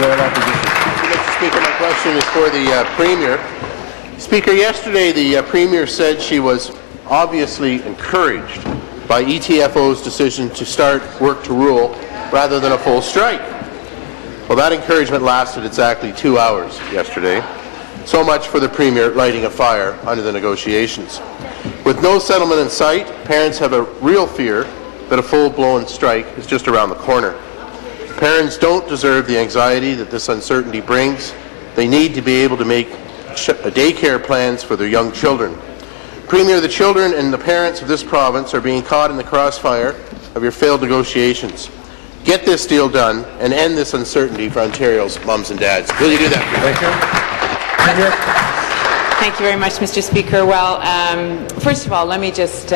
Loyal Opposition. Mr. Speaker, my question is for the Premier. Speaker, yesterday the Premier said she was obviously encouraged by ETFO's decision to start work to rule rather than a full strike. Well, that encouragement lasted exactly 2 hours yesterday. So much for the Premier lighting a fire under the negotiations. With no settlement in sight, parents have a real fear that a full-blown strike is just around the corner. Parents don't deserve the anxiety that this uncertainty brings. They need to be able to make daycare plans for their young children. Premier, the children and the parents of this province are being caught in the crossfire of your failed negotiations. Get this deal done and end this uncertainty for Ontario's mums and dads. Will you do that? Thank you. Thank you very much, Mr. Speaker. Well, first of all, let me just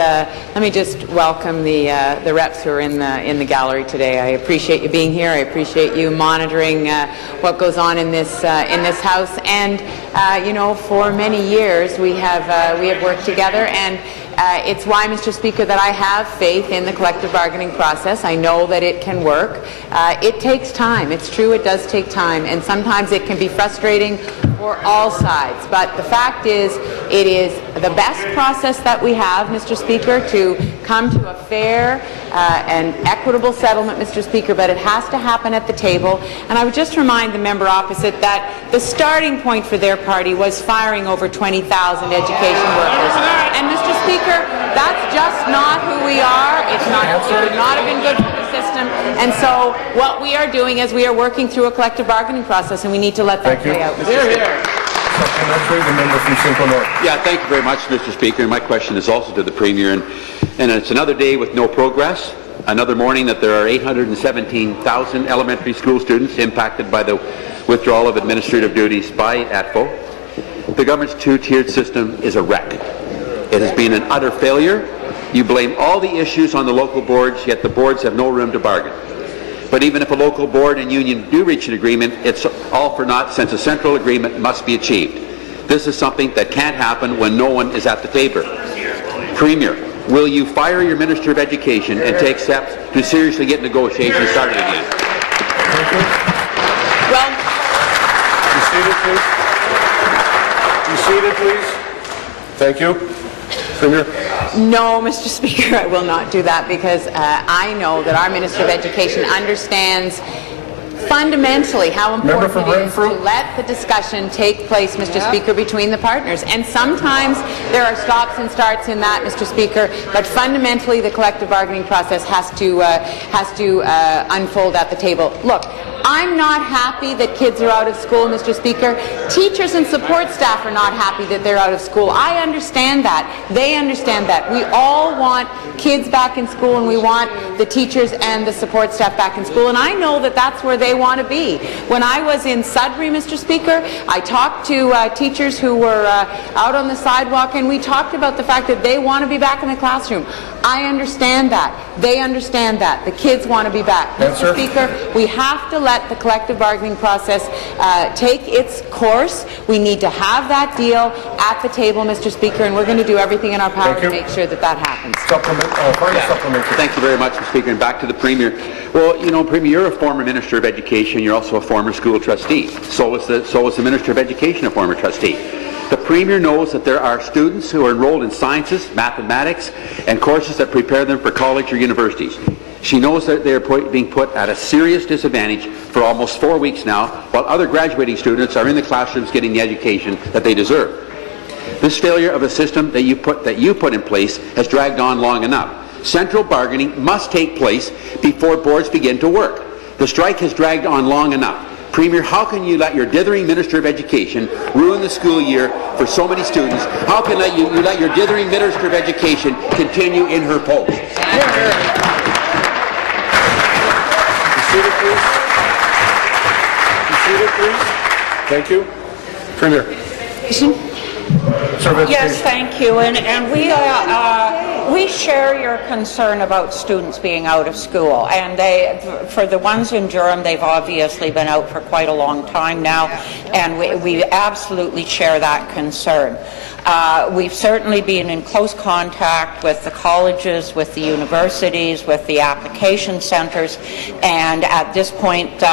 welcome the reps who are in the gallery today. I appreciate you being here. I appreciate you monitoring what goes on in this House. And you know, for many years we have worked together, and it's why, Mr. Speaker, that I have faith in the collective bargaining process. I know that it can work. It takes time. It's true, it does take time, and sometimes it can be frustrating for all sides. But the fact is, it is the best process that we have, Mr. Speaker, to come to a fair and equitable settlement, Mr. Speaker, but it has to happen at the table. And I would just remind the member opposite that the starting point for their party was firing over 20,000 education workers. And, Mr. Speaker, that's just not who we are. It would not have been good for the system. And so what we are doing is we are working through a collective bargaining process, and we need to let that play out, Mr. Speaker. Supplementary, the member from Simcoe North. Yeah, thank you very much, Mr. Speaker. And my question is also to the Premier. And it's another day with no progress, another morning that there are 817,000 elementary school students impacted by the withdrawal of administrative duties by ATFO. The government's two-tiered system is a wreck. It has been an utter failure. You blame all the issues on the local boards, yet the boards have no room to bargain. But even if a local board and union do reach an agreement, it's all for naught, since a central agreement must be achieved. This is something that can't happen when no one is at the table. Premier, will you fire your Minister of Education and take steps to seriously get negotiations started again? Well, Be seated, please. Thank you. Premier. no, Mr. Speaker, I will not do that, because I know that our Minister of Education understands fundamentally how important it is to let the discussion take place, Mr. Speaker, between the partners. And sometimes there are stops and starts in that, Mr. Speaker, but fundamentally the collective bargaining process has to unfold at the table. Look, I'm not happy that kids are out of school, Mr. Speaker. Teachers and support staff are not happy that they're out of school. I understand that. They understand that. We all want kids back in school, and we want the teachers and the support staff back in school, and I know that that's where they want to be. When I was in Sudbury, Mr. Speaker, I talked to teachers who were out on the sidewalk, and we talked about the fact that they want to be back in the classroom. I understand that. They understand that. The kids want to be back. Mr. Speaker, we have to let the collective bargaining process take its course. We need to have that deal at the table, Mr. Speaker, and we're going to do everything in our power to make sure that that happens. Supplementary. Thank you very much, Mr. Speaker. And back to the Premier. Well, you know, Premier, you're a former Minister of Education. You're also a former school trustee. So was the Minister of Education a former trustee. The Premier knows that there are students who are enrolled in sciences, mathematics, and courses that prepare them for college or universities. She knows that they are being put at a serious disadvantage for almost 4 weeks now, while other graduating students are in the classrooms getting the education that they deserve. This failure of a system that you put in place has dragged on long enough. Central bargaining must take place before boards begin to work. The strike has dragged on long enough. Premier, how can you let your dithering Minister of Education ruin the school year for so many students? How can you let your dithering Minister of Education continue in her post? Be seated, please. Be seated, please. Thank you. Premier. Yes, thank you. And We share your concern about students being out of school, and for the ones in Durham, they've obviously been out for quite a long time now, and we absolutely share that concern. We've certainly been in close contact with the colleges, with the universities, with the application centres, and at this point, the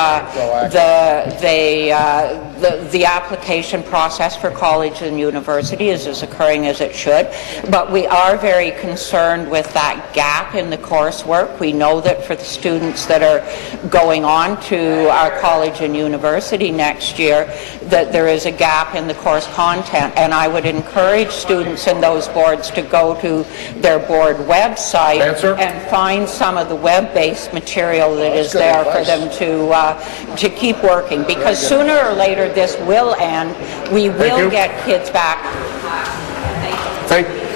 application process for college and university is occurring as it should. But we are very concerned with that gap in the coursework. We know that for the students that are going on to our college and university next year, that there is a gap in the course content, and I would encourage students in those boards to go to their board website and find some of the web-based material that is there for them to keep working, because sooner or later this will end. We will get kids back. Thank you.